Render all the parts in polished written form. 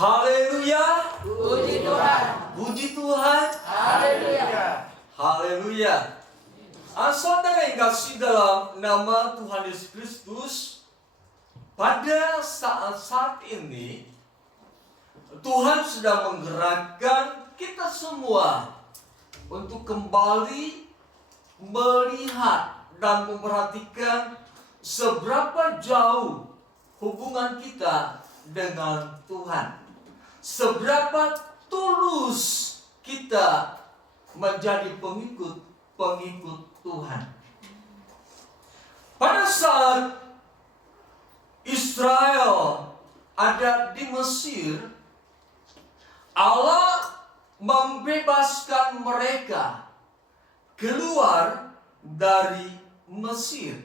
Haleluya. Puji Tuhan. Puji Tuhan. Haleluya. Haleluya. Saudara yang kasih dalam nama Tuhan Yesus Kristus, pada saat ini Tuhan sedang menggerakkan kita semua untuk kembali melihat dan memperhatikan seberapa jauh hubungan kita dengan Tuhan. Seberapa tulus kita menjadi pengikut Tuhan. Pada saat Israel ada di Mesir, Allah membebaskan mereka keluar dari Mesir.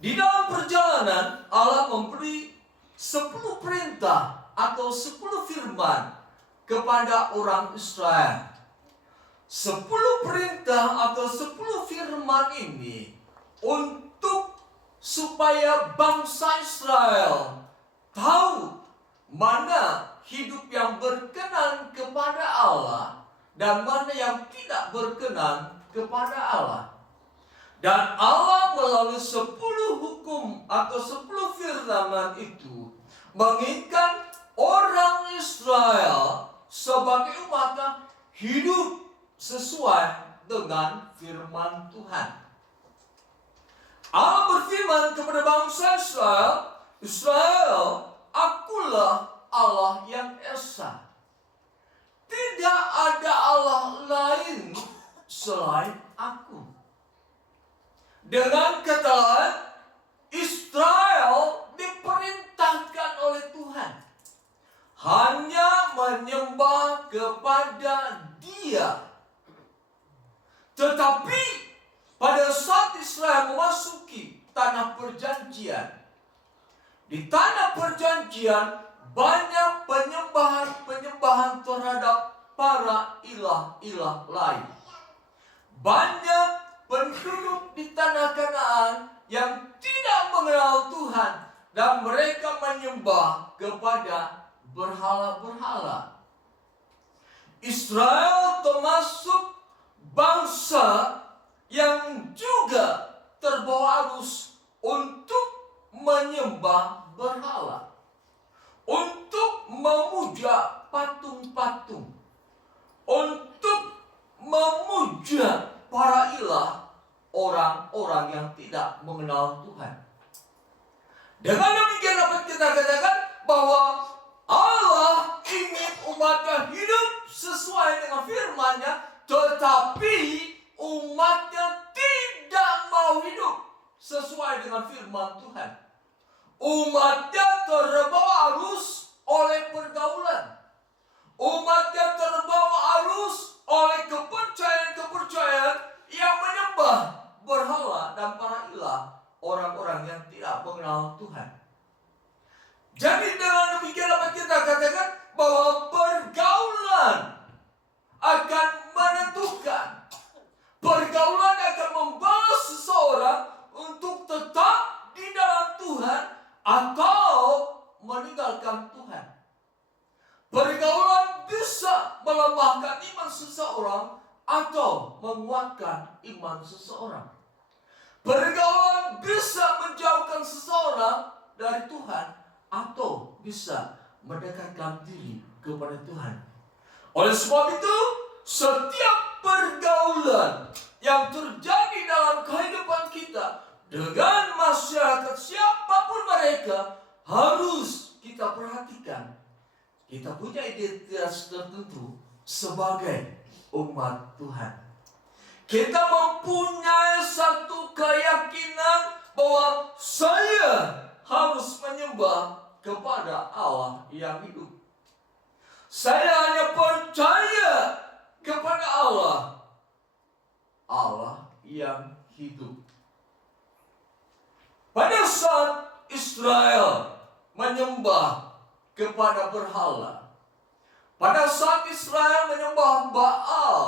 Di dalam perjalanan Allah memberi 10 perintah atau 10 firman kepada orang Israel. 10 perintah atau 10 firman ini untuk supaya bangsa Israel tahu mana hidup yang berkenan kepada Allah dan mana yang tidak berkenan kepada Allah. Dan Allah melalui 10 hukum atau 10 firman itu menginginkan orang Israel sebagai umatnya hidup sesuai dengan firman Tuhan. Allah berfirman kepada bangsa Israel, akulah Allah yang esa. Tidak ada Allah lain selain aku. Dengan kata lain, Israel diperintahkan oleh Tuhan hanya menyembah kepada Dia. Tetapi pada saat Israel memasuki tanah perjanjian, di tanah perjanjian banyak penyembahan terhadap para ilah-ilah lain. Banyak penduduk di tanah Kanaan yang tidak mengenal Tuhan dan mereka menyembah kepada berhala-berhala. Israel termasuk bangsa yang juga terbawa arus untuk menyembah berhala, untuk memuja patung-patung, untuk memuja para ilah orang-orang yang tidak mengenal Tuhan. Dengan demikian dapat kita katakan bahwa Allah ingin umatnya hidup sesuai dengan firman-Nya, tetapi umatnya tidak mau hidup sesuai dengan firman Tuhan. Umatnya terbawa arus oleh pergaulan. Umatnya terbawa arus oleh kepercayaan-kepercayaan yang menyembah berhala dan para ilah orang-orang yang tidak mengenal Tuhan. Jadi dengan demikian dapat kita katakan bahwa pergaulan akan menentukan. Pergaulan akan membawa seseorang untuk tetap di dalam Tuhan atau meninggalkan Tuhan. Pergaulan bisa melemahkan iman seseorang atau menguatkan iman seseorang. Pergaulan bisa menjauhkan seseorang dari Tuhan atau bisa mendekatkan diri kepada Tuhan. Oleh sebab itu, setiap pergaulan yang terjadi dalam kehidupan kita dengan masyarakat siapapun mereka harus kita perhatikan. Kita punya identitas tertentu sebagai umat Tuhan. Kita mempunyai satu keyakinan bahwa saya harus menyembah kepada Allah yang hidup. Saya hanya percaya kepada Allah yang hidup. Pada saat Israel menyembah kepada berhala, pada saat Israel menyembah Baal,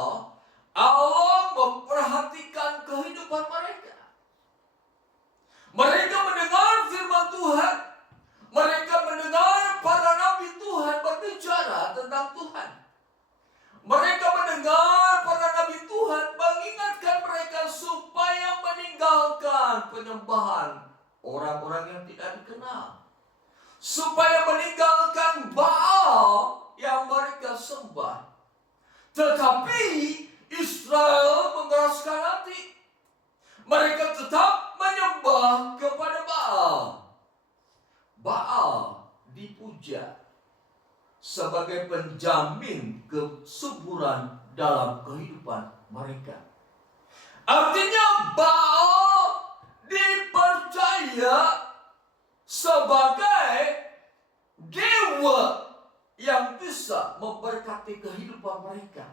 Allah memperhatikan kehidupan mereka. Mereka mendengar firman Tuhan. Mereka mendengar para nabi Tuhan orang-orang yang tidak dikenal, supaya meninggalkan Baal yang mereka sembah. Tetapi Israel mengeraskan hati. Mereka tetap menyembah kepada Baal. Baal dipuja sebagai penjamin kesuburan dalam kehidupan mereka. Artinya Baal dipercaya sebagai dewa yang bisa memberkati kehidupan mereka,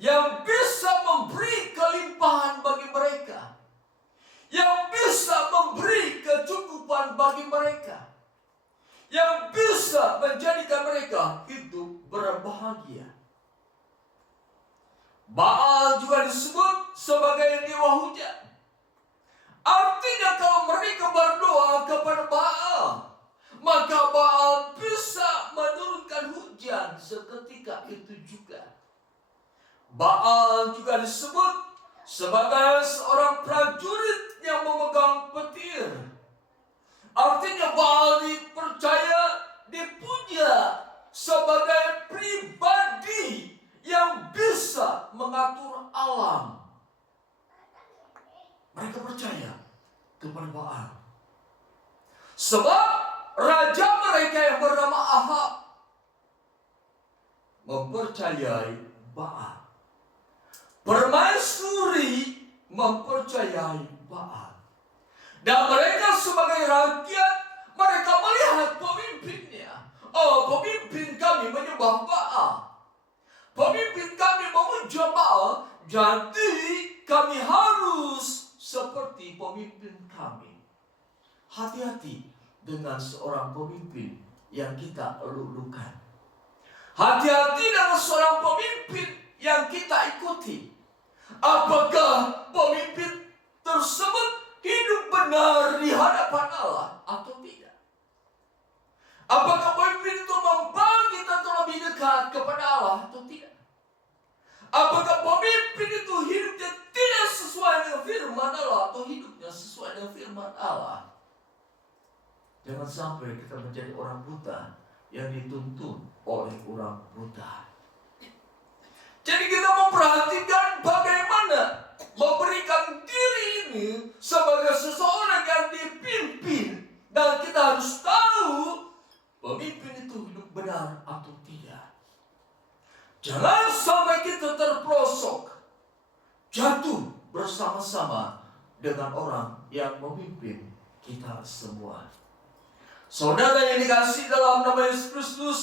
yang bisa memberi kelimpahan bagi mereka, yang bisa memberi kecukupan bagi mereka, yang bisa menjadikan mereka hidup berbahagia. Baal juga disebut sebagai dewa hujan. Artinya kalau mereka berdoa kepada Baal, maka Baal bisa menurunkan hujan seketika itu juga. Baal juga disebut sebagai seorang prajurit yang memegang petir. Artinya Baal dipercaya, dipuja sebagai pribadi yang bisa mengatur alam. Mereka percaya kepada Baal. Sebab raja mereka yang bernama Ahab mempercayai Baal. Permaisuri mempercayai Baal. Dan mereka sebagai rakyat, mereka melihat pemimpinnya. Oh, pemimpin kami menyembah Baal. Pemimpin kami memuja Baal. Jadi kami harus seperti pemimpin kami. Hati-hati dengan seorang pemimpin yang kita lulukan. Hati-hati dengan seorang pemimpin yang kita ikuti. Apakah pemimpin tersebut hidup benar di hadapan Allah atau tidak? Apakah pemimpin itu membawa kita terlebih dekat kepada Allah atau tidak? Apakah pemimpin itu hidupnya tidak sesuai dengan firman Allah atau hidupnya sesuai dengan firman Allah? Jangan sampai kita menjadi orang buta yang dituntun oleh orang buta. Jadi kita memperhatikan bagaimana memberikan diri ini sebagai seseorang yang dipimpin. Dan kita harus tahu pemimpin itu hidup benar atau tidak. Jangan sampai kita terperosok, jatuh bersama-sama dengan orang yang memimpin kita semua. Saudara yang dikasihi dalam nama Yesus Kristus,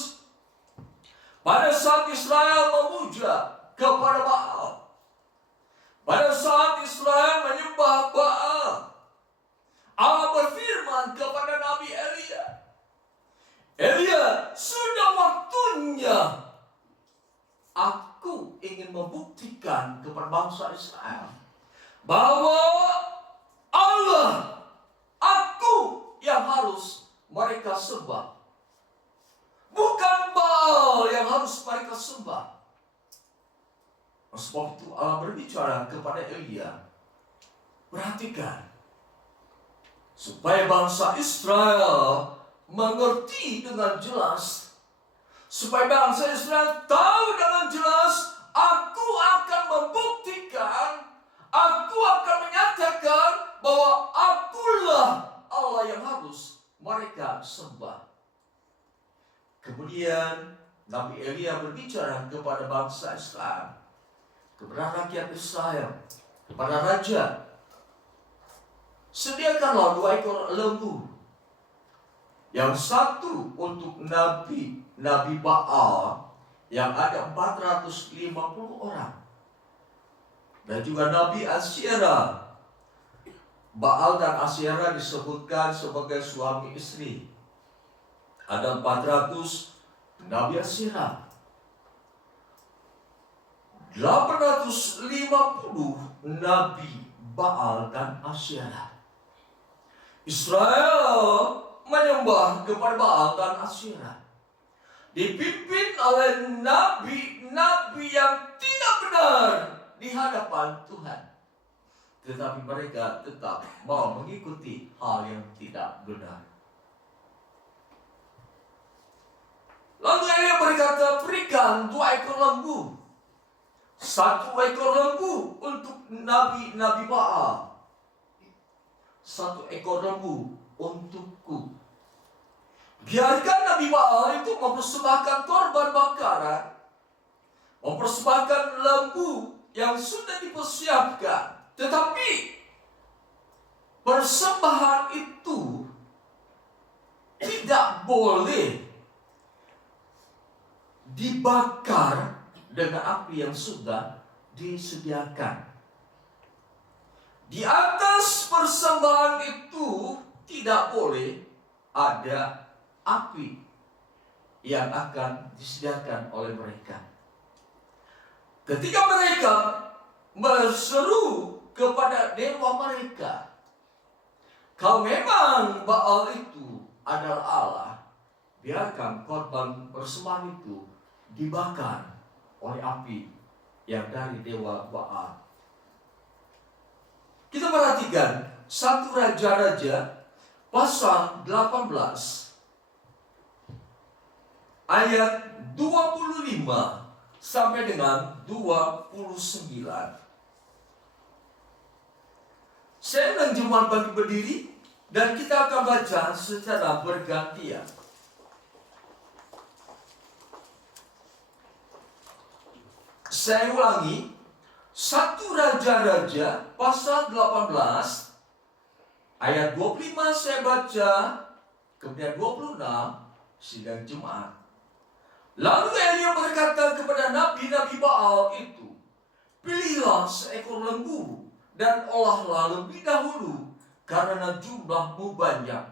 pada saat Israel memuja kepada Baal, pada saat Israel menyembah Baal, Allah berfirman kepada Nabi Elia, Elia, sudah waktunya aku ingin membuktikan kepada bangsa Israel bahwa Allah, aku yang harus mereka sembah, bukan Baal yang harus mereka sembah. Sebab itu Allah berbicara kepada Elia, perhatikan, supaya bangsa Israel mengerti dengan jelas, supaya bangsa Israel tahu dengan jelas, aku akan membuktikan, aku akan menyatakan bahwa akulah Allah yang harus mereka sembah. Kemudian Nabi Elia berbicara kepada bangsa Israel, kepada rakyat Israel, kepada raja, sediakanlah 2 ekor lembu, yang satu untuk Nabi Baal yang ada 450 orang, dan juga Nabi Asyera. Baal dan Asyera disebutkan sebagai suami istri. Ada 400 Nabi Asyera. 850 Nabi Baal dan Asyera. Israel menyembah kepada Baal dan Asyera, dipimpin oleh nabi-nabi yang tidak benar di hadapan Tuhan. tetapi mereka tetap mau mengikuti hal yang tidak benar. Lalu Elia berkata, berikan 2 ekor lembu. 1 ekor lembu untuk nabi-nabi Baal. 1 ekor lembu untukku. Biarkan Nabi Baal itu mempersembahkan korban bakaran, mempersembahkan lembu yang sudah dipersiapkan. Tetapi persembahan itu tidak boleh dibakar dengan api yang sudah disediakan. Di atas persembahan itu tidak boleh ada api yang akan disediakan oleh mereka. Ketika mereka berseru kepada dewa mereka, kalau memang Baal itu adalah Allah, biarkan korban persembahan itu dibakar oleh api yang dari dewa Baal. Kita perhatikan 1 Raja-Raja pasal 18 ayat 25 sampai dengan 29. Saya menjemaat bagi berdiri dan kita akan baca secara bergantian. Saya ulangi, 1 Raja-Raja pasal 18 ayat 25 saya baca, kemudian 26 sidang jemaat. Lalu Elia berkata kepada nabi-nabi Baal itu, pilihlah seekor lembu dan olahlah lebih dahulu, karena jumlahmu banyak.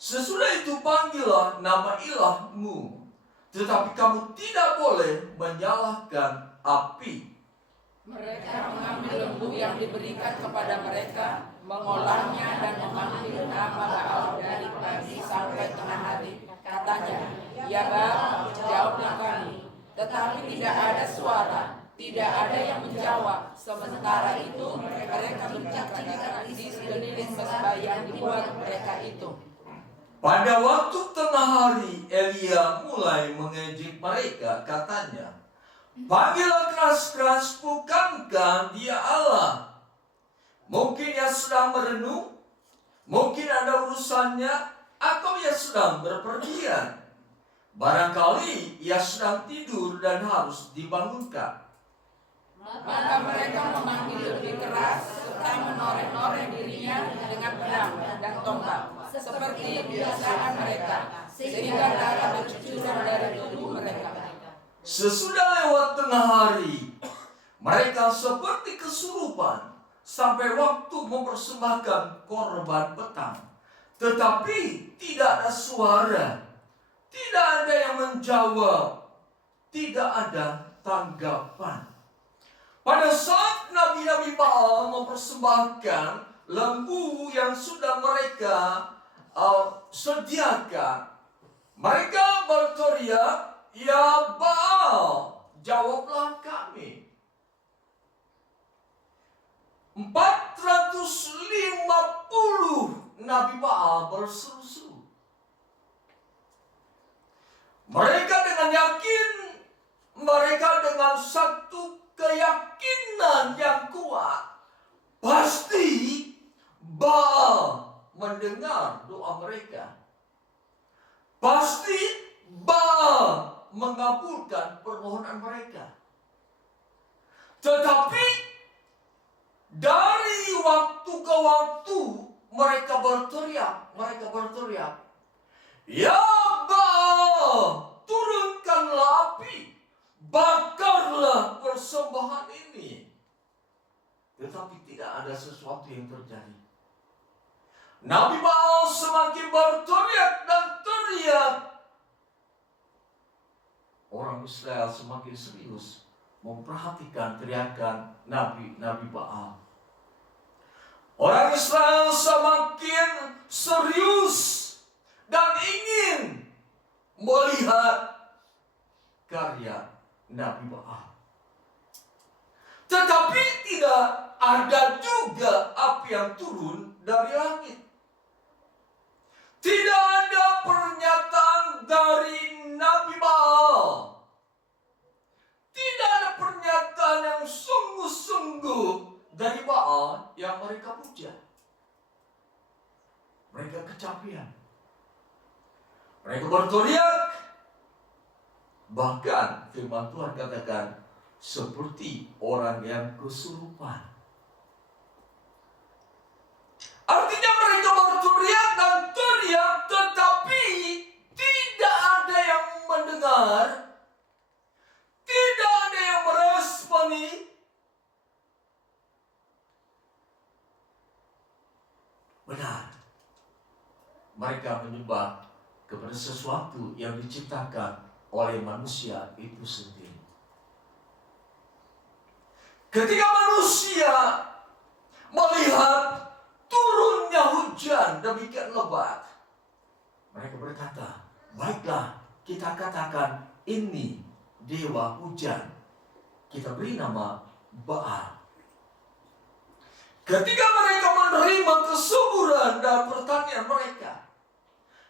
Sesudah itu panggillah nama ilahmu, tetapi kamu tidak boleh menyalakan api. Mereka mengambil lembu yang diberikan kepada mereka, mengolahnya dan memanggil nama Baal dari pagi sampai tengah hari. Katanya, ya Baal, jawablah kami. Tetapi tidak ada suara, tidak ada yang menjawab. Sementara itu mereka bercakap-cakap di sekeliling mesbah yang dibuat mereka itu. Pada waktu tengah hari, Elia mulai mengejek mereka, katanya, panggillah keras-keras, bukankah dia Allah? Mungkin ia sedang merenung, mungkin ada urusannya, atau ia sedang berpergian. Barangkali ia sedang tidur dan harus dibangunkan. Maka mereka memanggil lebih keras serta menoreh-noreh dirinya dengan pedang dan tombak, seperti kebiasaan mereka, sehingga darah bercucuran dari tubuh mereka. Sesudah lewat tengah hari, mereka seperti kesurupan sampai waktu mempersembahkan korban petang. Tetapi tidak ada suara, tidak ada yang menjawab, tidak ada tanggapan. Pada saat nabi-nabi Baal mempersembahkan lembu yang sudah mereka sediakan, mereka berteriak, ya Baal, jawablah kami. 450 nabi Baal berseru-seru. Mereka dengan yakin, mereka dengan satu keyakinan yang kuat, pasti Baal mendengar doa mereka. Pasti Baal mengabulkan permohonan mereka. Tetapi dari waktu ke waktu mereka berteriak, ya Baal, turunkanlah api, bakarlah persembahan ini. Tetapi tidak ada sesuatu yang terjadi. Nabi Baal semakin berteriak dan teriak. Orang Israel semakin serius memperhatikan teriakan nabi-nabi Baal. Orang Israel semakin serius dan ingin melihat karya Nabi Baal. Tetapi tidak ada juga api yang turun dari langit. Tidak ada pernyataan dari Nabi Baal. Tidak ada pernyataan yang sungguh-sungguh dari Baal yang mereka puja. Mereka kecapian. Mereka berteriak. Bahkan firman Tuhan katakan seperti orang yang kesurupan. Artinya mereka berteriak dan teriak, tetapi tidak ada yang mendengar, tidak ada yang meresponi. Benar, mereka menyembah kepada sesuatu yang diciptakan oleh manusia itu sendiri. Ketika manusia melihat turunnya hujan demikian lebat, mereka berkata, baiklah kita katakan ini dewa hujan. Kita beri nama Baal. Ketika mereka menerima kesuburan dan pertanian mereka,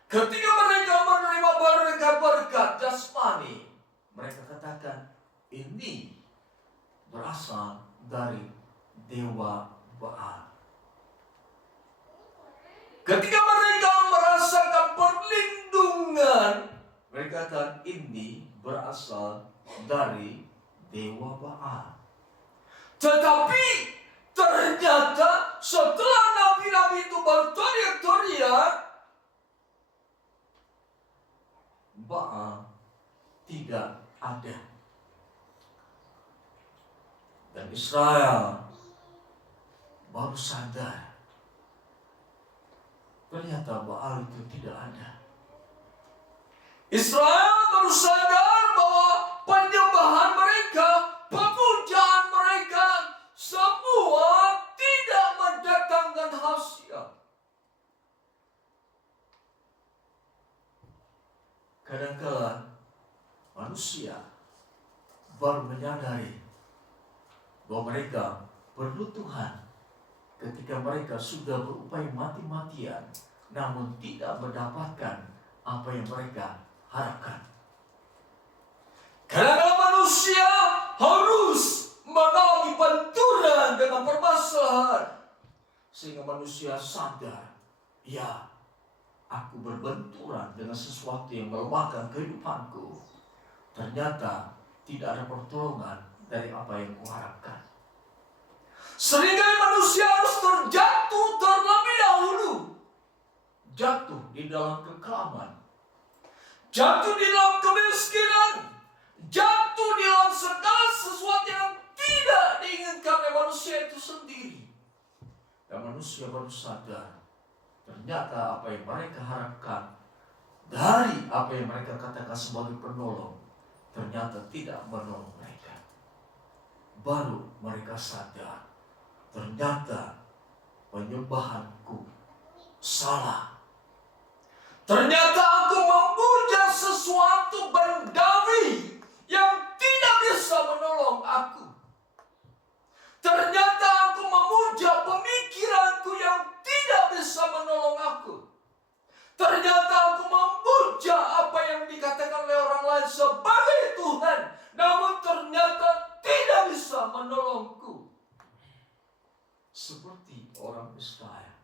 ketika mereka menerima berkat-berkat jasmani, mereka katakan ini berasal dari dewa Baal. Ketika mereka merasakan perlindungan, mereka katakan ini berasal dari dewa Baal. Tetapi ternyata setelah nabi-nabi itu berteriak-teriak, Baal tidak ada. Dan Israel baru sadar, ternyata Baal itu tidak ada. Israel baru sadar bahwa penyembahan mereka, pemujaan mereka, semua tidak mendatangkan hasil. Kadang-kala manusia baru menyadari bahwa mereka perlu Tuhan ketika mereka sudah berupaya mati-matian, namun tidak mendapatkan apa yang mereka harapkan. Kadang-kala manusia harus mengalami benturan dengan permasalahan, sehingga manusia sadar, ya, aku berbenturan dengan sesuatu yang melemahkan kehidupanku. Ternyata tidak ada pertolongan dari apa yang kuharapkan. Sehingga manusia harus terjatuh terlebih dahulu. Jatuh di dalam kekelaman, jatuh di dalam kemiskinan, jatuh di dalam segala sesuatu yang tidak diinginkan oleh manusia itu sendiri. Dan manusia baru sadar, ternyata apa yang mereka harapkan dari apa yang mereka katakan sebagai penolong, ternyata tidak menolong mereka. Baru mereka sadar, ternyata penyembahanku salah. Ternyata aku memuja sesuatu bendawi yang tidak bisa menolong aku. Ternyata aku memuja pemikiranku yang tidak bisa menolong aku. Ternyata aku memuja apa yang dikatakan oleh orang lain sebagai Tuhan, namun ternyata tidak bisa menolongku. Seperti orang Israel,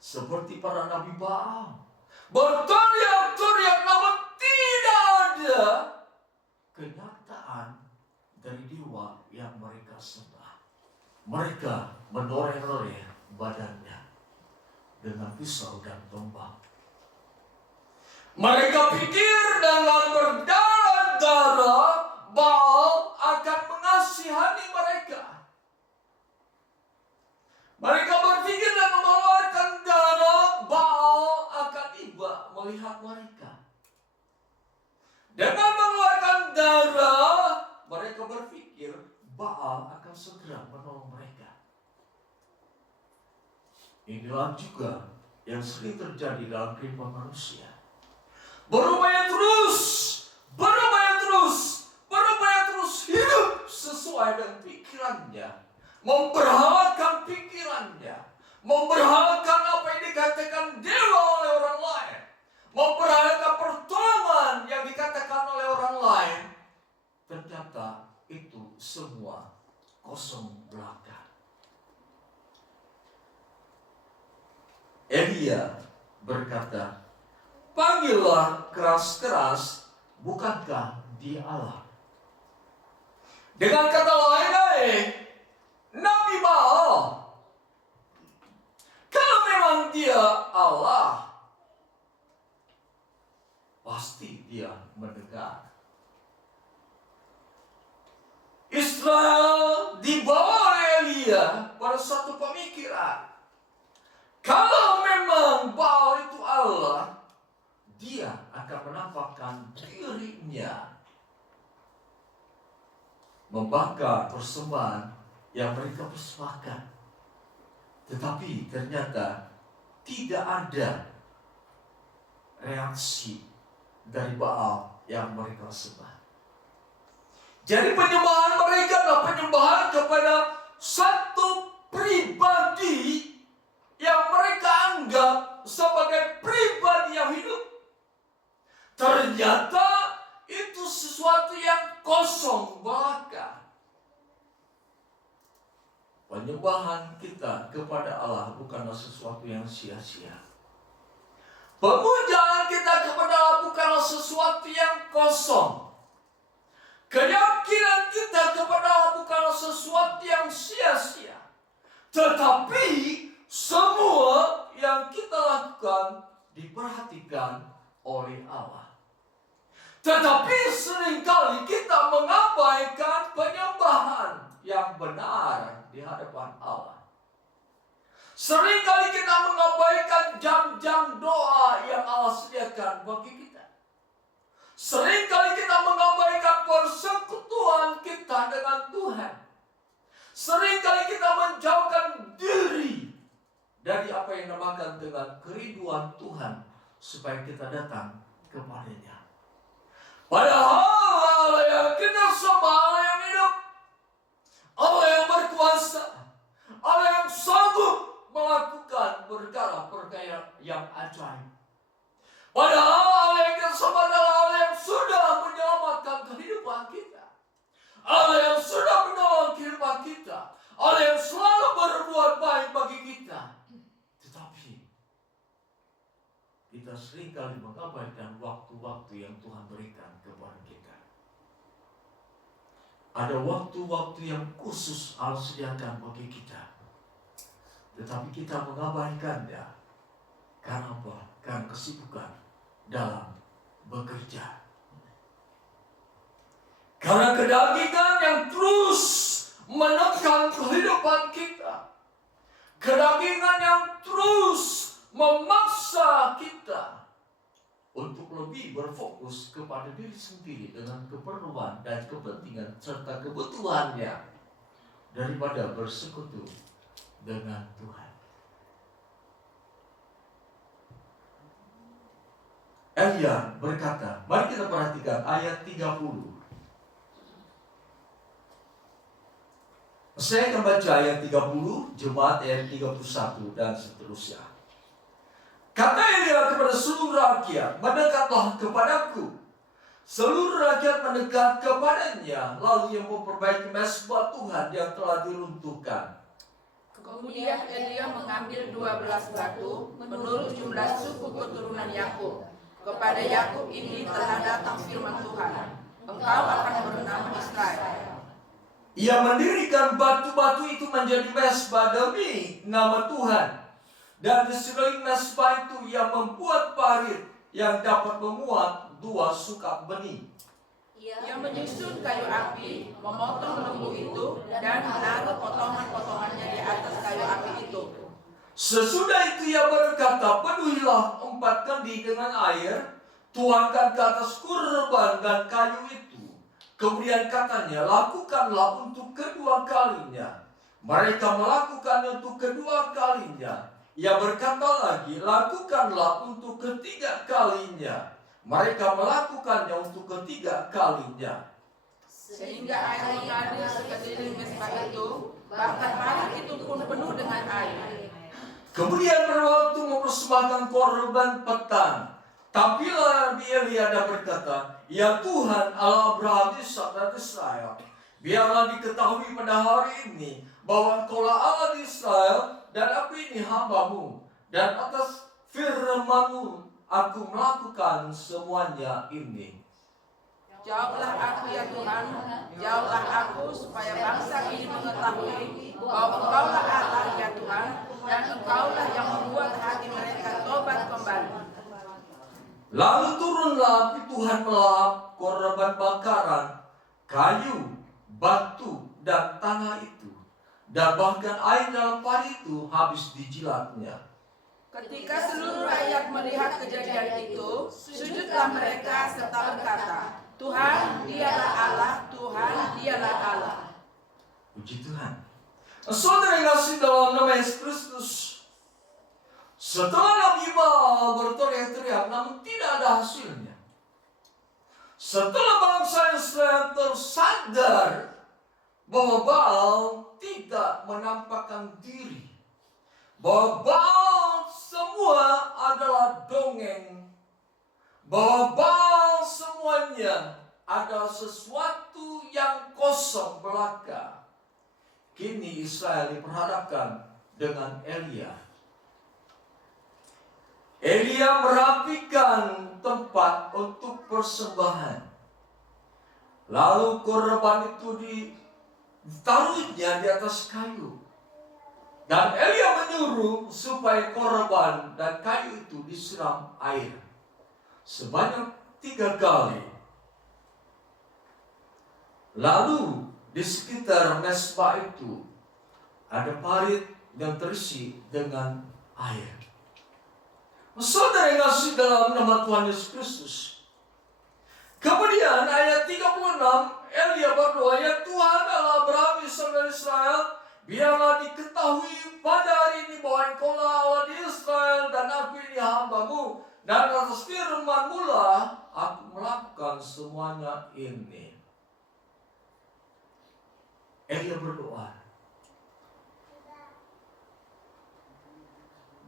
seperti para nabi Baal, berteriak-teriak namun tidak ada kenyataan dari dewa yang mereka sembah. Mereka menoreh-noreh badannya dengan pisau dan tombak. Mereka pikir dengan berdarah-darah Baal akan mengasihani mereka. Mereka berpikir dengan mengeluarkan darah Baal akan iba melihat mereka. Dengan mengeluarkan darah, mereka berpikir Baal akan segera menolong mereka. Inilah juga yang sering terjadi dalam kehidupan manusia. Berupaya terus hidup sesuai dengan pikiran memberhalakan pikirannya, memberhalakan apa yang dikatakan dewa oleh orang lain, memberhalakan pertolongan yang dikatakan oleh orang lain, ternyata itu semua kosong belaka. Elia berkata, panggillah keras-keras, bukankah dia Allah? Dengan kata lain, Nabi Baal, kalau memang dia Allah, pasti dia mendengar. Israel dibawa oleh Elia pada satu pemikiran. Kalau memang Baal itu Allah, dia akan menampakkan dirinya, membakar persembahan yang mereka persembahkan. Tetapi ternyata tidak ada reaksi dari Baal yang mereka sembah. Jadi penyembahan mereka adalah penyembahan kepada satu pribadi yang mereka anggap sebagai pribadi yang hidup. Ternyata itu sesuatu yang kosong belaka. Penyembahan kita kepada Allah bukanlah sesuatu yang sia-sia. Pemujaan kita kepada Allah bukanlah sesuatu yang kosong. Keyakinan kita kepada Allah bukanlah sesuatu yang sia-sia. Tetapi semua yang kita lakukan diperhatikan oleh Allah. Tetapi seringkali kita mengabaikan penyembahan yang benar di hadapan Allah. Seringkali kita mengabaikan jam-jam doa yang Allah sediakan bagi kita. Seringkali kita mengabaikan persekutuan kita dengan Tuhan. Seringkali kita menjauhkan diri dari apa yang dinamakan dengan kerinduan Tuhan supaya kita datang kepadanya. Padahal Allah yang kita sembah, Allah yang hidup, Allah yang berkuasa, Allah yang sanggup melakukan perkara-perkara yang ajaib. Padahal Allah yang kita sembah adalah Allah yang sudah menyelamatkan kehidupan kita, Allah yang sudah menolong kehidupan kita, Allah yang selalu berbuat baik bagi kita. Tetapi kita seringkali mengabaikan waktu-waktu yang Tuhan berikan kepada kita. Ada waktu-waktu yang khusus Allah sediakan bagi kita, tetapi kita mengabaikannya. Karena apa? Karena kesibukan dalam bekerja. Karena kedagingan yang terus menekan kehidupan kita. Kedagingan yang terus memaksa kita untuk lebih berfokus kepada diri sendiri dengan keperluan dan kepentingan serta kebutuhannya daripada bersekutu dengan Tuhan. Elia berkata, mari kita perhatikan ayat 30. Saya akan baca ayat 30, jemaat ayat 31 dan seterusnya. Kata Elia kepada seluruh rakyat, mendekatlah kepadaku. Seluruh rakyat mendekat kepadanya, lalu ia memperbaiki mezbah Tuhan yang telah diruntuhkan. Kemudian Elia mengambil 12 batu menurut jumlah suku keturunan Yakub. Kepada Yakub ini telah datang firman Tuhan, engkau akan bernama Israel. Ia mendirikan batu-batu itu menjadi mezbah demi nama Tuhan. Dan di sekeliling mezbah itu ia membuat parit yang dapat memuat 2 sukap benih. Ia menyusun kayu api, memotong lembu itu, dan menaruh potongan-potongannya di atas kayu api itu. Sesudah itu ia berkata, penuhilah 4 kendi dengan air, tuangkan ke atas kurban dan kayu itu. Kemudian katanya, lakukanlah untuk kedua kalinya. Mereka melakukannya untuk kedua kalinya. Ia berkata lagi, lakukanlah untuk ketiga kalinya. Mereka melakukannya untuk ketiga kalinya. sehingga air mengalir sekeliling mesbah itu, bahkan parit itu pun penuh dengan air. Kemudian pada waktu mempersembahkan korban petang, tampillah Nabi Elia dan berkata, "Ya Tuhan Allah Abraham, Ishak dan Israel, biarlah diketahui pada hari ini bahwa Engkaulah Allah di Israel dan aku ini hamba-Mu, dan atas firman-Mu aku melakukan semuanya ini." Jauhlah aku ya Tuhan, jauhlah aku supaya bangsa ini mengetahui bahwa Engkaulah Allah ya Tuhan, dan Engkaulah yang membuat hati mereka tobat kembali. Lalu turunlah api Tuhan melahap korban bakaran, kayu, batu, dan tanah itu, dan bahkan air dalam pari itu habis dijilatnya. Ketika seluruh rakyat melihat kejadian itu, sujudlah mereka serta berkata, "Tuhan, dialah Allah, Tuhan, dialah Allah." Puji Tuhan. Saudara yang kasih dalam nama Yesus Kristus, setelah Nabi Baal berteriak-teriak namun tidak ada hasilnya, setelah bangsa Israel tersadar bahwa Baal tidak menampakkan diri, bahwa Baal semua adalah dongeng, bahwa Baal semuanya adalah sesuatu yang kosong belaka, kini Israel diperhadapkan dengan Elia. Elia merapikan tempat untuk persembahan. Lalu korban itu ditaruhnya di atas kayu. Dan Elia menyuruh supaya korban dan kayu itu disiram air sebanyak 3 kali. Lalu di sekitar mesbah itu ada parit yang terisi dengan air. Saudara yang kasih dalam nama Tuhan Yesus Kristus. Kemudian ayat 36, Elia berdoa, "Ya Tuhan Allah Abraham, Ishak dan Israel, biarlah diketahui pada hari ini bahwa Engkaulah Allah di Israel dan aku ini hamba-Mu, dan atas firman-Mu lah aku melakukan semuanya ini." Elia berdoa.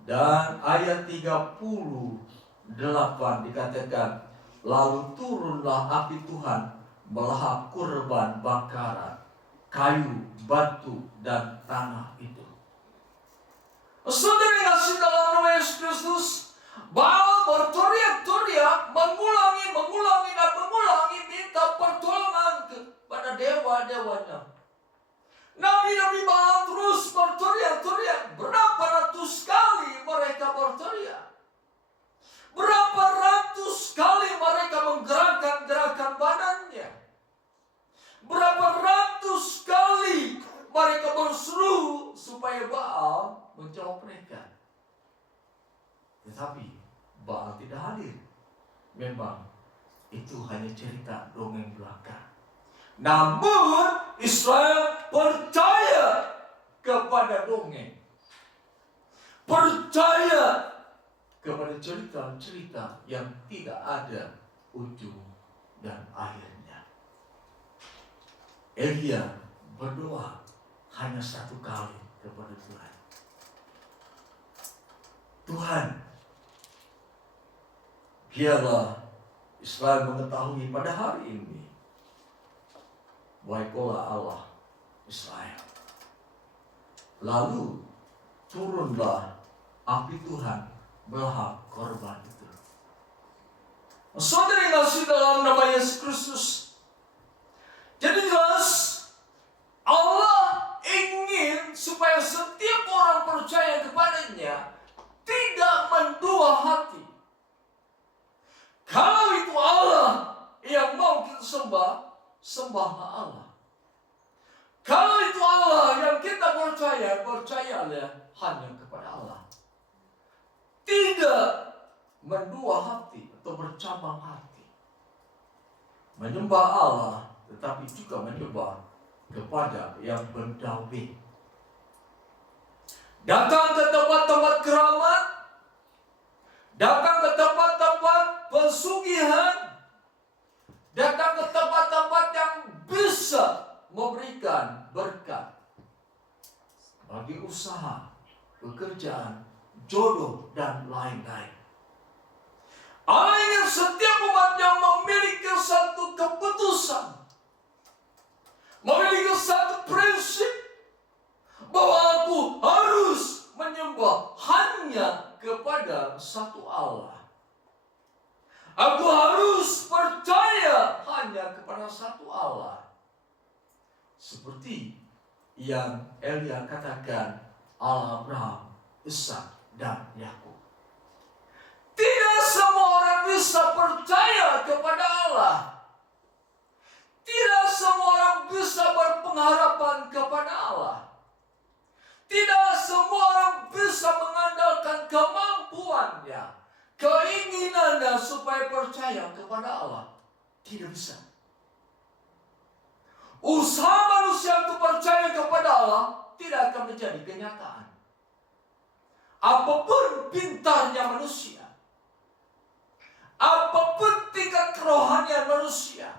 Dan ayat 38 dikatakan, "Lalu turunlah api Tuhan melahap kurban bakaran, kayu, batu, dan tanah itu." Saudara yang kasih dalam nama Yesus Kristus, Baal berteriak-teriak, mengulangi dan mengulangi minta pertolongan kepada dewa-dewanya. Nabi-nabi Baal terus berteriak-teriak. Berapa ratus kali mereka berteriak? Berapa ratus kali mereka menggerakkan gerakan badannya? Berapa ratus kali mereka berseru supaya Baal menjawab mereka? Tetapi Baal tidak hadir. Memang itu hanya cerita dongeng belaka. Namun Israel percaya kepada dongeng, percaya kepada cerita-cerita yang tidak ada ujung dan akhirnya. Elia berdoa hanya 1 kali kepada Tuhan. "Tuhan, biarlah Israel mengetahui pada hari ini bahwa Engkaulah Allah Israel." Lalu turunlah api Tuhan melahap korban itu. Saudara yang kasih dalam nama Yesus Kristus, jadi jelas Allah ingin supaya setiap orang percaya kepadanya tidak mendua hati. Kalau itu Allah yang mau kita sembah, sembahlah Allah. Kalau itu Allah yang kita percaya, percayalah hanya kepada Allah. Tidak mendua hati atau bercabang hati. Menyembah Allah, tetapi juga menyembah kepada yang berdaulat. Datang ke tempat-tempat keramat, datang ke tempat-tempat pesugihan, datang ke tempat-tempat yang bisa bisa memberikan berkat bagi usaha, pekerjaan, jodoh, dan lain-lain. Allah ingin setiap umat yang memiliki satu keputusan, memiliki satu prinsip, bahwa aku harus menyembah hanya kepada satu Allah. Aku harus percaya hanya kepada satu Allah. Seperti yang Elia katakan, Allah Abraham, Ishak, dan Yakub. Tidak semua orang bisa percaya kepada Allah. Tidak semua orang bisa berpengharapan kepada Allah. Tidak semua orang bisa mengandalkan kemampuannya, keinginannya supaya percaya kepada Allah. Tidak bisa. Usaha manusia untuk percaya kepada Allah tidak akan menjadi kenyataan. Apapun pintarnya manusia, apapun tingkat kerohanian manusia,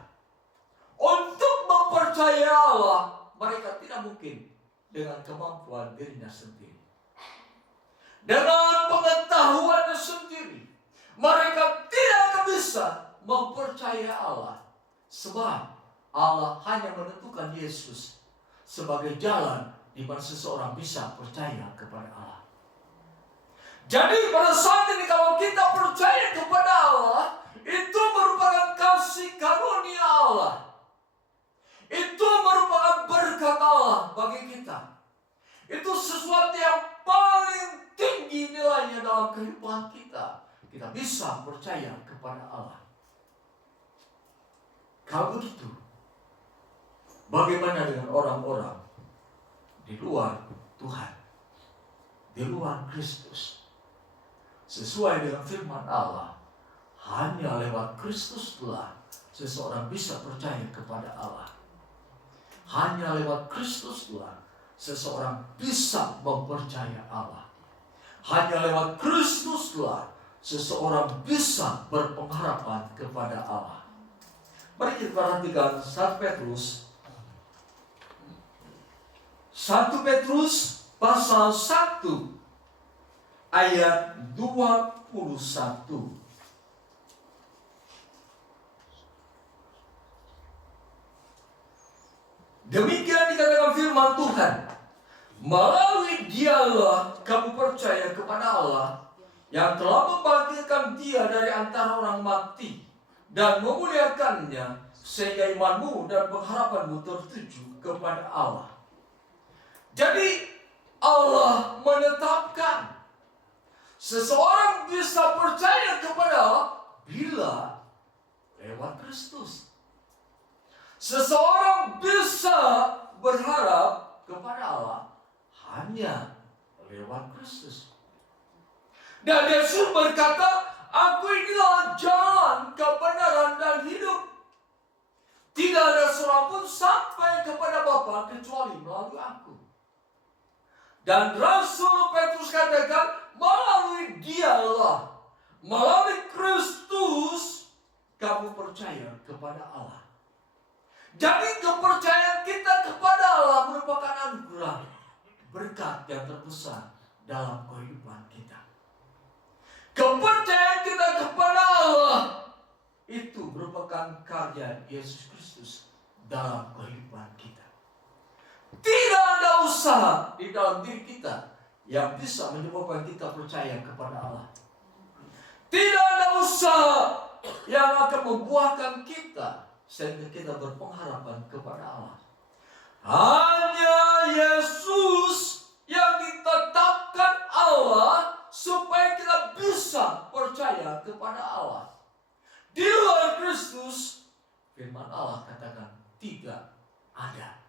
untuk mempercayai Allah, mereka tidak mungkin dengan kemampuan dirinya sendiri. Dengan pengetahuannya sendiri, mereka tidak akan bisa mempercayai Allah. Sebab Allah hanya menentukan Yesus sebagai jalan di mana seseorang bisa percaya kepada Allah. Jadi pada saat ini kalau kita percaya kepada Allah, itu merupakan kasih karunia Allah. Itu merupakan berkat Allah bagi kita. Itu sesuatu yang paling tinggi nilainya dalam kehidupan kita. Kita bisa percaya kepada Allah. Kalau begitu, bagaimana dengan orang-orang di luar Tuhan, di luar Kristus? Sesuai dengan firman Allah, hanya lewat Kristuslah seseorang bisa percaya kepada Allah. Hanya lewat Kristuslah seseorang bisa mempercaya Allah. Hanya lewat Kristuslah seseorang bisa berpengharapan kepada Allah. Mari kita perhatikan 1 Petrus. 1 Petrus pasal 1 ayat 21. Demikian dikatakan firman Tuhan, melalui Dialah kamu percaya kepada Allah yang telah membangkitkan Dia dari antara orang mati dan memuliakannya, sehingga imanmu dan pengharapanmu tertuju kepada Allah. Jadi Allah menetapkan seseorang bisa percaya kepada Allah bila lewat Kristus. Seseorang bisa berharap kepada Allah hanya lewat Kristus. Dan Yesus berkata, aku inilah jalan, kebenaran, dan hidup. Tidak ada seorang pun sampai kepada Bapa kecuali melalui aku. Dan Rasul Petrus katakan, melalui Dialah, melalui Kristus, kamu percaya kepada Allah. Jadi kepercayaan kita kepada Allah merupakan anugerah, berkat yang terbesar dalam kehidupan kita. Kepercayaan kita kepada Allah itu merupakan karya Yesus Kristus dalam kehidupan kita. Tidak ada usaha di dalam diri kita yang bisa menyebabkan kita percaya kepada Allah. Tidak ada usaha yang akan membuahkan kita sehingga kita berpengharapan kepada Allah. Hanya Yesus yang ditetapkan Allah supaya kita bisa percaya kepada Allah. Di luar Kristus, firman Allah katakan tidak ada.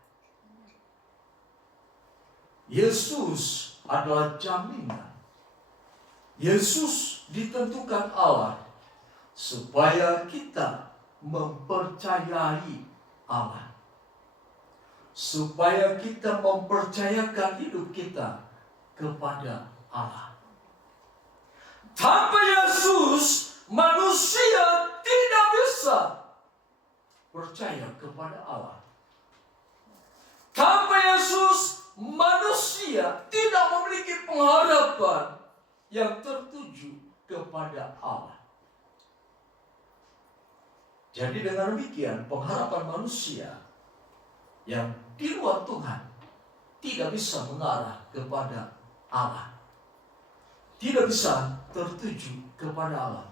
Yesus adalah jaminan. Yesus ditentukan Allah supaya kita mempercayai Allah. Supaya kita mempercayakan hidup kita kepada Allah. Tanpa Yesus, manusia tidak bisa percaya kepada Allah. manusia tidak memiliki pengharapan yang tertuju kepada Allah. Jadi dengan demikian pengharapan manusia yang di luar Tuhan tidak bisa mengarah kepada Allah. Tidak bisa tertuju kepada Allah.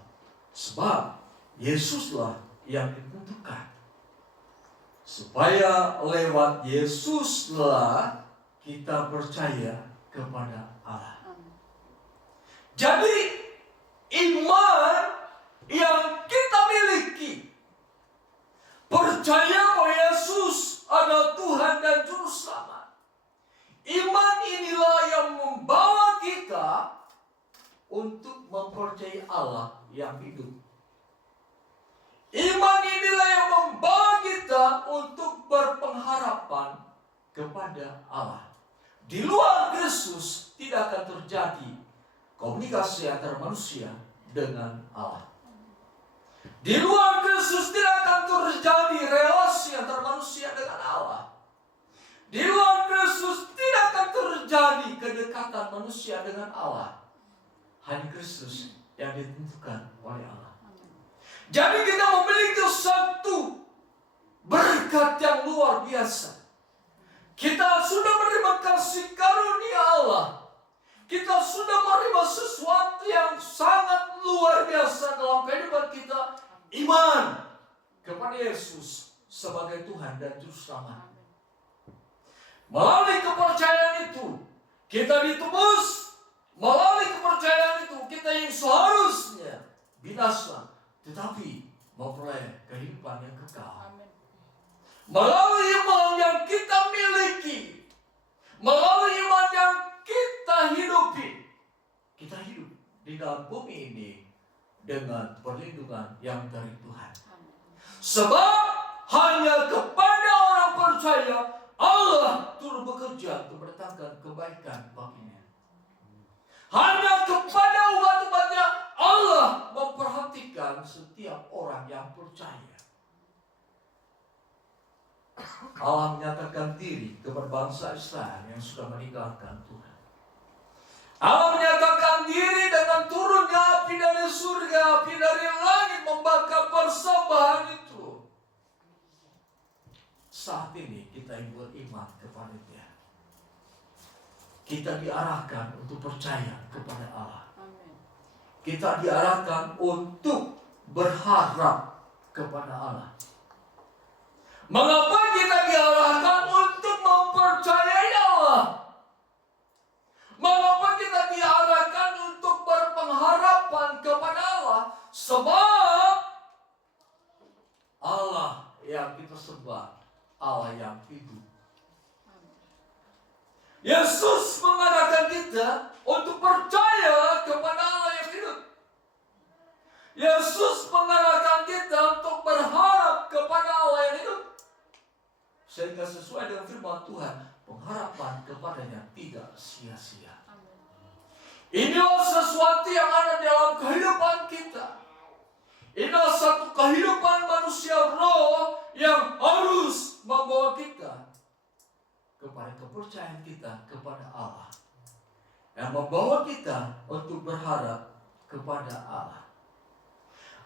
Sebab Yesuslah yang ditentukan. Supaya lewat Yesuslah kita percaya kepada Allah. Jadi iman yang kita miliki, percaya bahwa Yesus adalah Tuhan dan Juru Selamat. Iman inilah yang membawa kita untuk mempercayai Allah yang hidup. Iman inilah yang membawa kita untuk berpengharapan kepada Allah. Di luar Kristus tidak akan terjadi komunikasi antara manusia dengan Allah. Di luar Kristus tidak akan terjadi relasi antara manusia dengan Allah. Di luar Kristus tidak akan terjadi kedekatan manusia dengan Allah. Hanya Kristus yang ditentukan oleh Allah. Jadi kita memiliki satu berkat yang luar biasa. Kita sudah menerima kasih karunia Allah. Kita sudah menerima sesuatu yang sangat luar biasa dalam kehidupan kita. Iman kepada Yesus sebagai Tuhan dan Juru Selamat. Melalui kepercayaan itu, kita ditebus. Melalui kepercayaan itu, kita yang seharusnya binasa, tetapi memperoleh kehidupan yang kekal. Melalui iman yang kita miliki, melalui iman yang kita hidupi, kita hidup di dalam bumi ini dengan perlindungan yang dari Tuhan. Sebab hanya kepada orang percaya Allah turut bekerja untuk mendatangkan kebaikan baginya. Hanya kepada umat-umatnya Allah memperhatikan setiap orang yang percaya. Allah menyatakan diri kepada bangsa Israel yang sudah meninggalkan Tuhan. Allah menyatakan diri dengan turunnya api dari surga, api dari langit membakar persembahan itu. Saat ini kita yang beriman kepada Dia. Kita diarahkan untuk percaya kepada Allah. Kita diarahkan untuk berharap kepada Allah. Mengapa kita diarahkan untuk mempercayai Allah? Mengapa kita diarahkan untuk berpengharapan kepada Allah? Sebab Allah yang kita sembah, Allah yang hidup. Yesus mengarahkan kita untuk percaya kepada Allah yang hidup. Yesus mengarahkan kita untuk berharap kepada Allah yang hidup. Sehingga sesuai dengan firman Tuhan, pengharapan kepadanya tidak sia-sia. Inilah sesuatu yang ada dalam kehidupan kita. Inilah satu kehidupan manusia roh yang harus membawa kita kepada kepercayaan kita kepada Allah, yang membawa kita untuk berharap kepada Allah.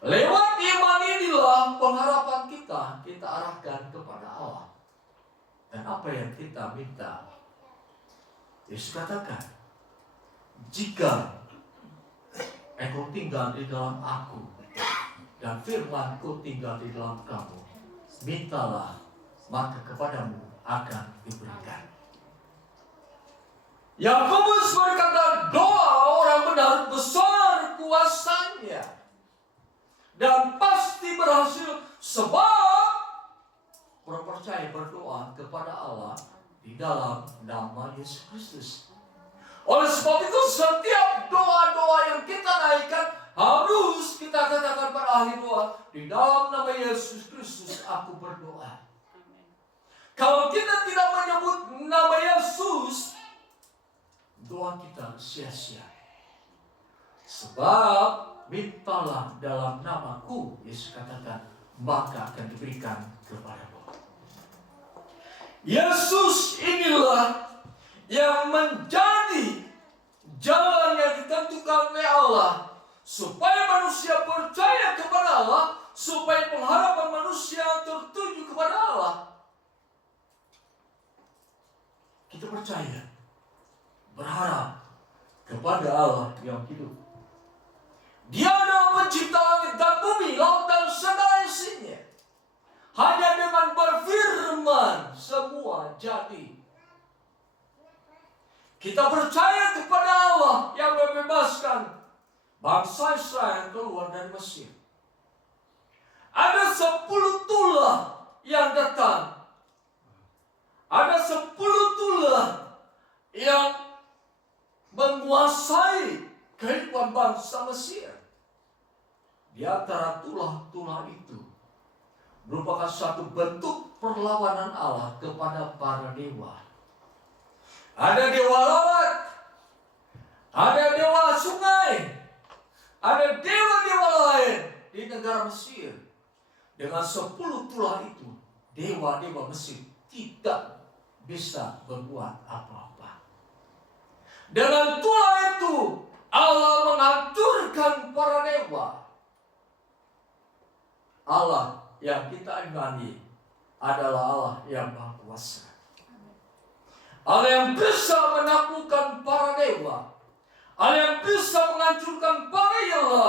Lewat iman inilah pengharapan kita arahkan kepada Allah. Dan apa yang kita minta, Yesus katakan, jika engkau tinggal di dalam aku dan firman-Ku tinggal di dalam kamu, mintalah maka kepadamu akan diberikan. Yakobus berkata, doa orang benar besar kuasanya dan pasti berhasil, sebab orang percaya berdoa kepada Allah di dalam nama Yesus Kristus. Oleh sebab itu setiap doa-doa yang kita naikkan harus kita katakan pada akhir doa, di dalam nama Yesus Kristus aku berdoa. Kalau kita tidak menyebut nama Yesus, doa kita sia-sia. Sebab mintalah dalam namaku, Yesus katakan, maka akan diberikan kepadamu. Yesus inilah yang menjadi jalan yang ditentukan oleh Allah supaya manusia percaya kepada Allah, supaya pengharapan manusia tertuju kepada Allah. Kita percaya, berharap kepada Allah yang hidup. Dia adalah pencipta langit dan bumi, laut dan segala isinya. Hanya dengan berfirman semua jadi. Kita percaya kepada Allah yang membebaskan bangsa Israel yang keluar dari Mesir. Ada 10 tulah yang datang. Ada 10 tulah yang menguasai kehidupan bangsa Mesir. Di antara tulah-tulah itu merupakan satu bentuk perlawanan Allah kepada para dewa. Ada dewa laut, ada dewa sungai, ada dewa-dewa lain di negara Mesir. Dengan 10 tulah itu, dewa-dewa Mesir tidak bisa berbuat apa-apa. Dengan tulah itu, Allah menghancurkan para dewa. Allah yang kita imani adalah Allah yang Maha Kuasa. Allah yang bisa menaklukkan para dewa. Allah yang bisa menghancurkan para dewa.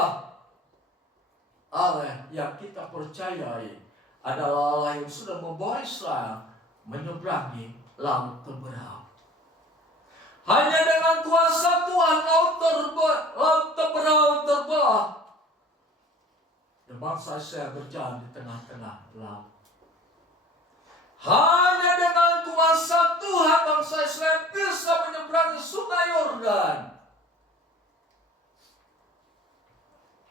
Allah yang kita percayai adalah Allah yang sudah membawa Israel menyeberangi laut terbelah. Hanya dengan kuasa Tuhan laut terbelah. Dan bangsa Israel berjalan di tengah-tengah laut. Hanya dengan kuasa Tuhan bangsa Israel bisa menyeberangi sungai Yordan.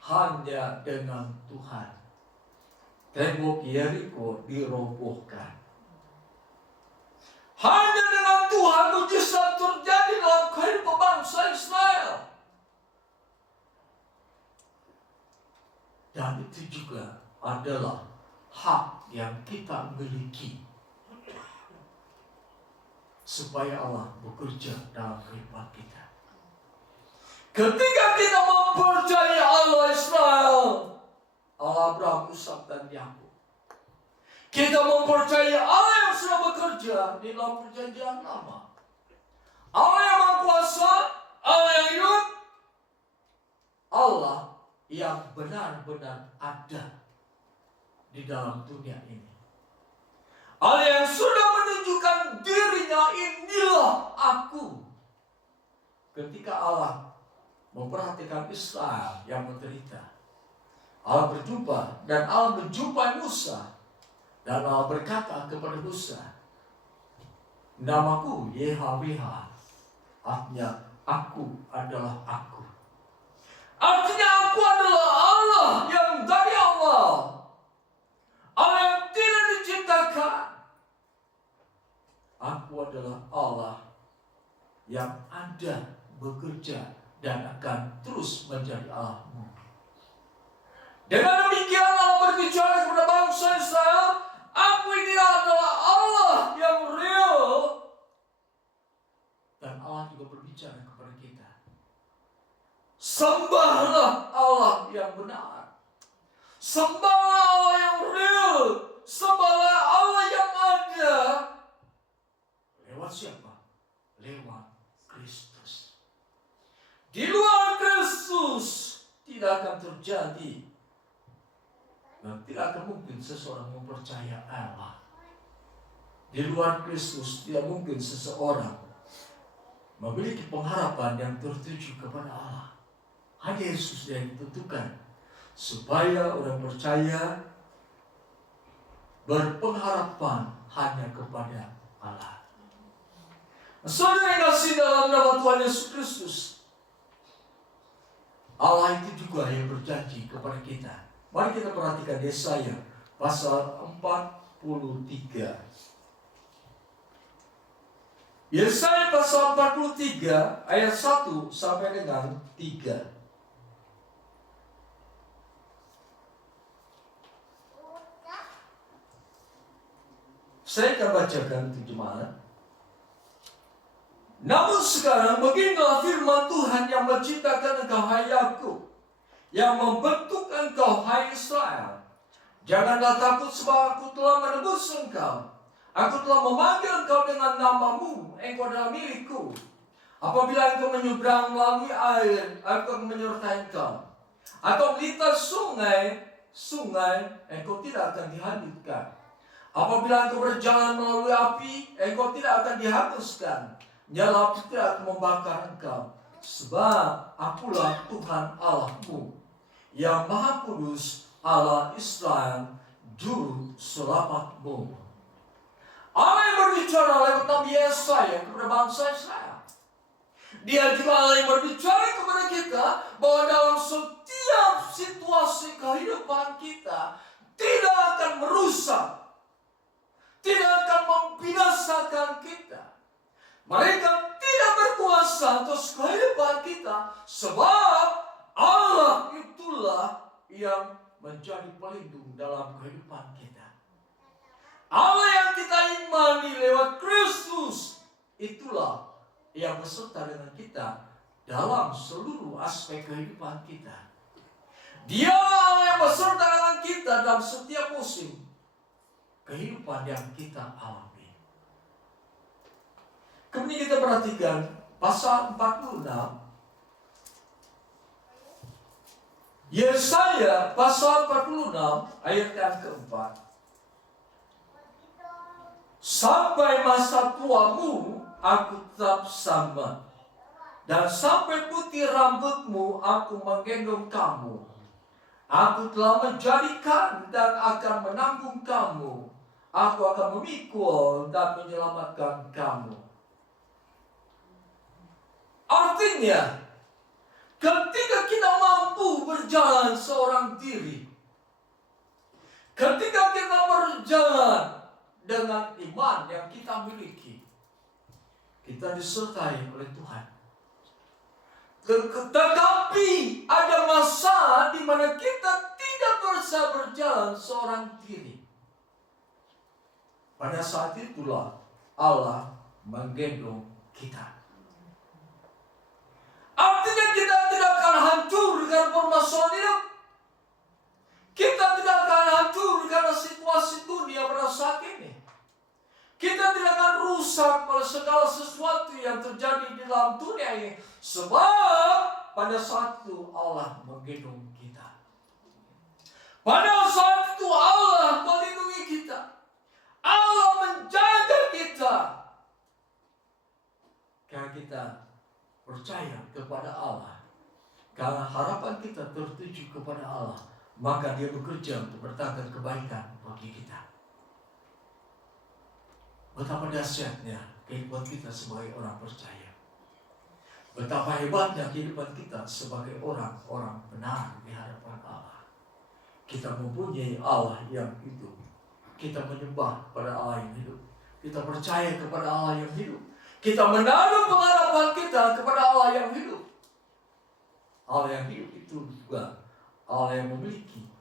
Hanya dengan Tuhan tembok Yeriko dirobohkan. Hanya dengan Tuhan mujizat terjadi dalam kehidupan bangsa Israel. Dan itu juga adalah hak yang kita miliki. Supaya Allah bekerja dalam kehidupan kita. Ketika kita mempercayai Allah Israel, Allah Abraham, Ishak dan Yakub, kita mempercayai Allah yang sudah bekerja di dalam perjanjian lama. Allah yang Maha Kuasa, Allah yang hidup, Allah yang benar-benar ada di dalam dunia ini. Allah yang sudah menunjukkan dirinya, inilah aku. Ketika Allah memperhatikan Israel yang menderita, Allah berjumpa dan Allah menjumpai Musa. Dan Allah berkata kepada Musa, namaku YHWH, artinya aku adalah aku. Artinya aku adalah Allah yang dari Allah. Allah yang tidak diciptakan. Aku adalah Allah yang ada, bekerja, dan akan terus menjadi Allahmu. Dengan demikian Allah berbicara kepada bangsa Israel, aku ini adalah Allah yang real. Dan Allah juga berbicara kepada kita, sembahlah Allah yang benar. Sembahlah Allah yang real. Sembahlah Allah yang ada. Lewat siapa? Lewat Kristus. Di luar Kristus tidak akan terjadi dan tidak akan mungkin seseorang mempercayai Allah. Di luar Kristus tidak mungkin seseorang memiliki pengharapan yang tertuju kepada Allah. Hanya Yesus yang ditentukan supaya orang percaya berpengharapan hanya kepada Allah. Saudara yang kasih dalam nama Tuhan Yesus Kristus, Allah itu juga yang berjanji kepada kita. Mari kita perhatikan Yesaya pasal 43. Yesaya pasal 43 ayat 1 sampai dengan 3. Saya akan bacakan terjemahan. Namun sekarang beginilah firman Tuhan yang menciptakan engkau hai Yakub, yang membentuk engkau hai Israel. Janganlah takut sebab aku telah menebus engkau. Aku telah memanggil engkau dengan namamu, engkau adalah milikku. Apabila engkau menyeberang melalui air, aku akan menyertai engkau. Atau melintas sungai, engkau tidak akan dihanyutkan. Apabila engkau berjalan melalui api, engkau tidak akan dihanguskan. Nyala api tidak akan membakar engkau. Sebab akulah Tuhan Allahmu, yang Maha Kudus, Allah Israel, Juru Selamatmu. Allah yang berbicara lewat Nabi Yesaya kepada bangsa Israel. Dia juga Allah yang berbicara kepada kita bahwa dalam setiap situasi kehidupan kita tidak akan merusak, tidak akan membinasakan kita. Mereka tidak berkuasa atas kehidupan kita, sebab Allah itulah yang menjadi pelindung dalam kehidupan kita. Allah yang kita imani lewat Kristus, itulah yang beserta dengan kita dalam seluruh aspek kehidupan kita. Dia Allah yang beserta dengan kita dalam setiap musim kehidupan yang kita alami. Kemudian kita perhatikan pasal 46. Yesaya pasal 46 ayat yang keempat. Sampai masa tuamu aku tetap sama, dan sampai putih rambutmu aku menggendong kamu. Aku telah menjadikan dan akan menanggung kamu. Aku akan memikul dan menyelamatkan kamu. Artinya, ketika kita mampu berjalan seorang diri, ketika kita berjalan dengan iman yang kita miliki, kita disertai oleh Tuhan. Tetapi ada masa di mana kita tidak bisa berjalan seorang diri. Pada saat itulah Allah menggendong kita. Artinya kita tidak akan hancur dengan permasalahan hidup. Kita tidak akan hancur karena situasi dunia pada saat ini. Kita tidak akan rusak oleh segala sesuatu yang terjadi di dalam dunia ini. Sebab pada saat itu Allah menggendong kita. Pada saat itu Allah melindungi kita. Allah menjaga kita. Karena kita percaya kepada Allah. Karena harapan kita tertuju kepada Allah, maka Dia bekerja untuk berdatangkan kebaikan bagi kita. Betapa dahsyatnya kehidupan kita sebagai orang percaya. Betapa hebatnya kehidupan kita sebagai orang-orang benar di hadapan Allah. Kita mempunyai Allah yang hidup. Kita menyembah pada Allah yang hidup. Kita percaya kepada Allah yang hidup. Kita menaruh pengharapan kita kepada Allah yang hidup. Allah yang hidup itu juga Allah yang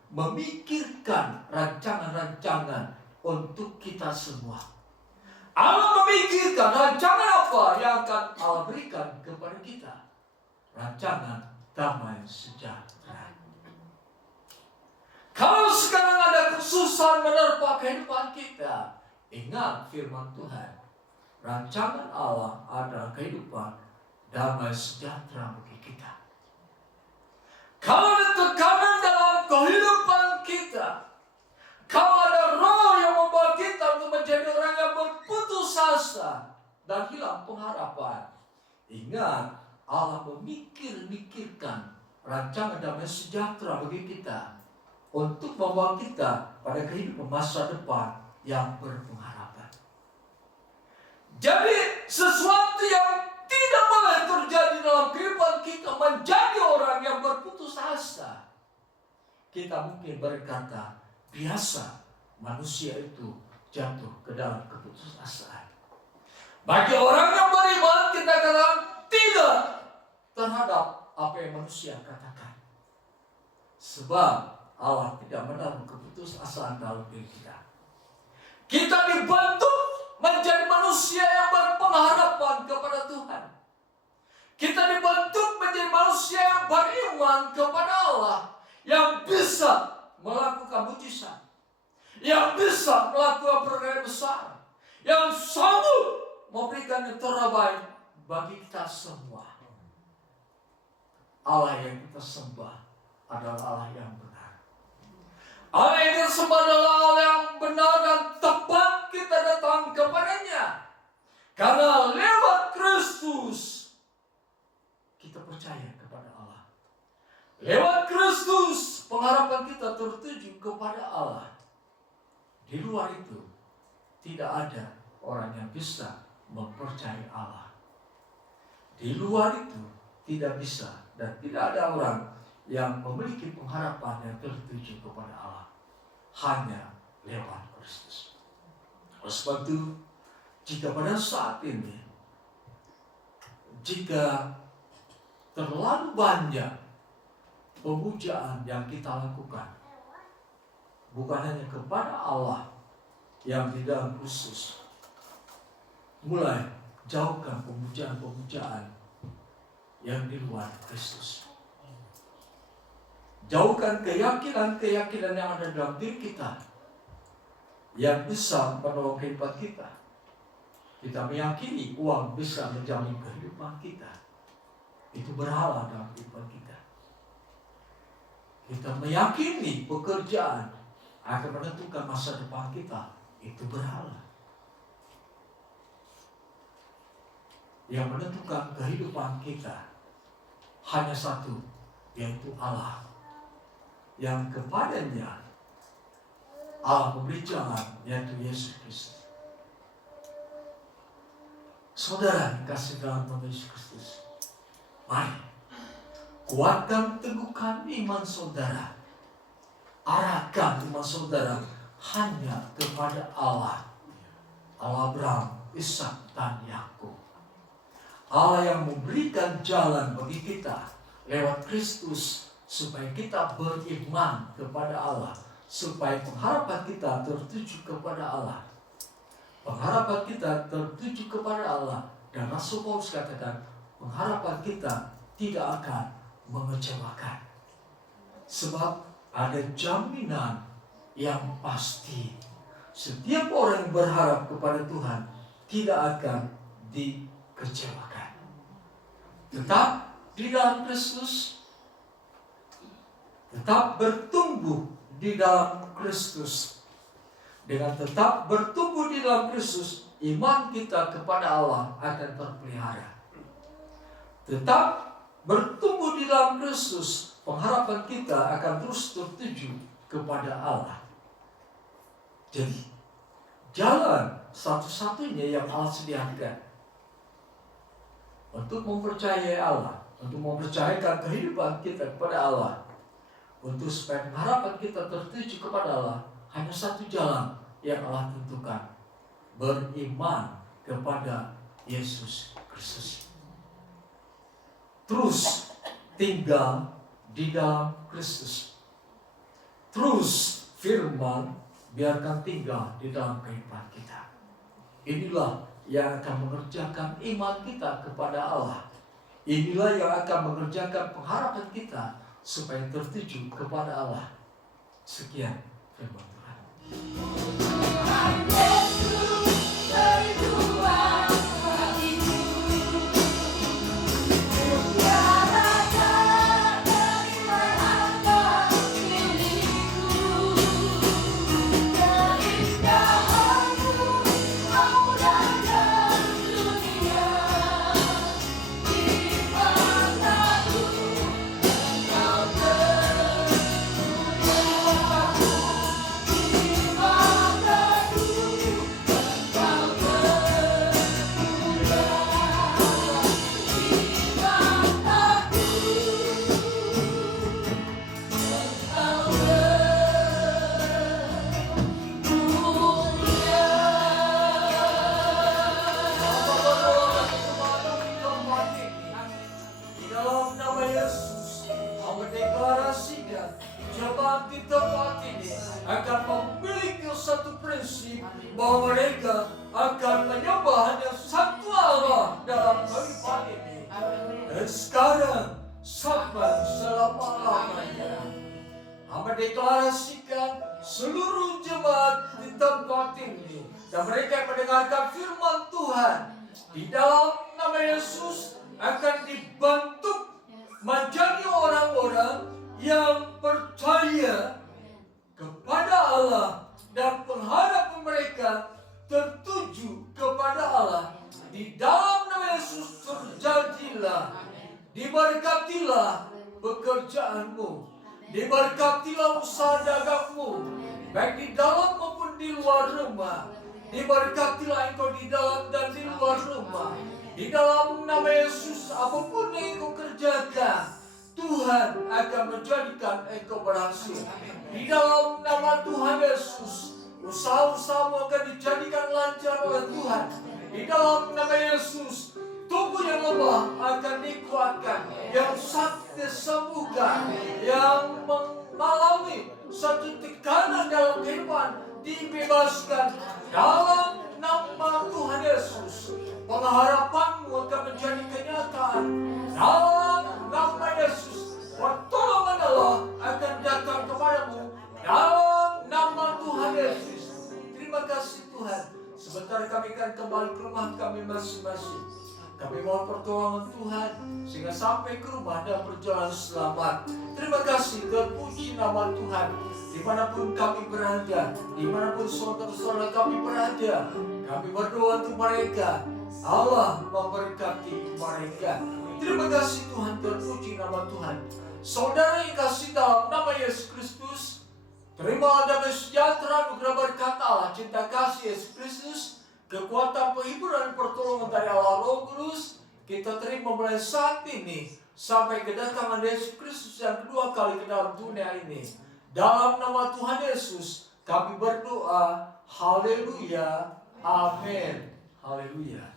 memikirkan rancangan-rancangan untuk kita semua. Allah memikirkan rancangan apa yang akan Allah berikan kepada kita. Rancangan damai sejahtera. Kalau sekarang ada kesusahan menerpa kehidupan kita, ingat firman Tuhan. Rancangan Allah adalah kehidupan damai sejahtera bagi kita. Kalau ada tekanan dalam kehidupan kita, kalau ada roh yang membawa kita untuk menjadi orang yang berputus asa dan hilang pengharapan, ingat Allah memikirkan rancangan damai sejahtera bagi kita untuk membawa kita pada kehidupan masa depan yang berpengharapan. Jadi sesuatu yang tidak boleh terjadi dalam kehidupan kita menjadi orang yang berputus asa. Kita mungkin berkata, biasa manusia itu jatuh ke dalam keputusasaan. Bagi orang yang beriman, kita katakan tidak terhadap apa yang manusia katakan. Sebab Allah tidak menaruh keputusasaan dalam diri kita. Kita dibentuk menjadi manusia yang berpengharapan kepada Tuhan. beriman kepada Allah yang bisa melakukan mujizat, yang bisa melakukan perkara besar, yang sanggup memberikan yang terbaik bagi kita semua. Allah yang kita sembah adalah Allah yang benar. Allah yang kita sembah adalah Allah yang benar dan tepat kita datang kepadanya. Karena lewat Kristus kita percaya kepada Allah. Lewat Kristus pengharapan kita tertuju kepada Allah. Di luar itu tidak ada orang yang bisa mempercayai Allah. Di luar itu tidak bisa dan tidak ada orang yang memiliki pengharapan yang tertuju kepada Allah. Hanya lewat Kristus. Oleh sebab itu, jika pada saat ini, jika terlalu banyak pemujaan yang kita lakukan, bukan hanya kepada Allah yang di dalam Kristus, mulai jauhkan pemujaan-pemujaan yang di luar Kristus. Jauhkan keyakinan-keyakinan yang ada dalam diri kita yang bisa menolong kehidupan kita. Kita meyakini uang bisa menjamin kehidupan kita. Itu berhala dalam kehidupan kita. Kita meyakini pekerjaan akan menentukan masa depan kita. Itu berhala. Yang menentukan kehidupan kita hanya satu, yaitu Allah. Yang kepadanya Allah memberi jalan, yaitu Yesus Kristus. Saudara kasih dalam nama Yesus Kristus, mari kuatkan, teguhkan iman saudara. Arahkan iman saudara hanya kepada Allah. Allah Abraham, Ishak, dan Yakub. Allah yang memberikan jalan bagi kita lewat Kristus supaya kita beriman kepada Allah, supaya pengharapan kita tertuju kepada Allah. Pengharapan kita tertuju kepada Allah, dan Rasul Paulus katakan pengharapan kita tidak akan mengecewakan, sebab ada jaminan yang pasti. Setiap orang yang berharap kepada Tuhan tidak akan dikecewakan. Tetap di dalam Kristus, tetap bertumbuh di dalam Kristus. Dengan tetap bertumbuh di dalam Kristus, iman kita kepada Allah akan terpelihara. Tetap bertumbuh di dalam Kristus, pengharapan kita akan terus tertuju kepada Allah. Jadi, jalan satu-satunya yang Allah sediakan untuk mempercayai Allah, untuk mempercayakan kehidupan kita kepada Allah, untuk supaya pengharapan kita tertuju kepada Allah, hanya satu jalan yang Allah tentukan: beriman kepada Yesus Kristus. Terus tinggal di dalam Kristus. Terus firman biarkan tinggal di dalam kehidupan kita. Inilah yang akan mengerjakan iman kita kepada Allah. Inilah yang akan mengerjakan pengharapan kita supaya tertuju kepada Allah. Sekian firman Tuhan. Jemaat di tempat ini akan memiliki satu prinsip bahwa mereka akan menyembah hanya satu Allah dalam kehidupan ini. Dan sekarang sampai selama dan mereka yang mendengarkan firman Tuhan di dalam nama Yesus akan dibentuk menjadi orang-orang yang percaya kepada Allah dan pengharapan mereka tertuju kepada Allah. Di dalam nama Yesus terjadilah, diberkatilah pekerjaanmu, diberkatilah usaha dagangmu, baik di dalam maupun di luar rumah. Diberkatilah engkau di dalam dan di luar rumah. Di dalam nama Yesus, apapun yang engkau kerjakan, Tuhan akan menjadikan engkau berhasil. Di dalam nama Tuhan Yesus, usaha-usahamu akan dijadikan lancar oleh Tuhan. Di dalam nama Yesus, tubuh yang lemah akan dikuatkan, yang sakit disembuhkan, yang mengalami satu tekanan dalam kehidupan dibebaskan dalam nama Tuhan Yesus. Pengharapanmu akan menjadi kenyataan dalam nama Yesus. Pertolongan Allah akan datang kepadamu dalam nama Tuhan Yesus. Terima kasih Tuhan. Sebentar kami akan kembali ke rumah kami masing-masing. Kami mohon pertolongan Tuhan sehingga sampai ke rumah dan berjalan selamat. Terima kasih, terpuji nama Tuhan. Dimanapun kami berada, dimanapun saudara-saudara kami berada, kami berdoa untuk mereka. Allah memberkati mereka. Terima kasih Tuhan, terpuji nama Tuhan. Saudara yang kasih dalam nama Yesus Kristus, terima damai sejahtera, anugerah berkat Allah, cinta kasih Yesus Kristus, kekuatan penghiburan pertolongan dari Allah Roh Kudus, kita terima mulai saat ini sampai kedatangan Yesus Kristus yang kedua kali ke dalam dunia ini. Dalam nama Tuhan Yesus kami berdoa. Haleluya. Amin. Haleluya.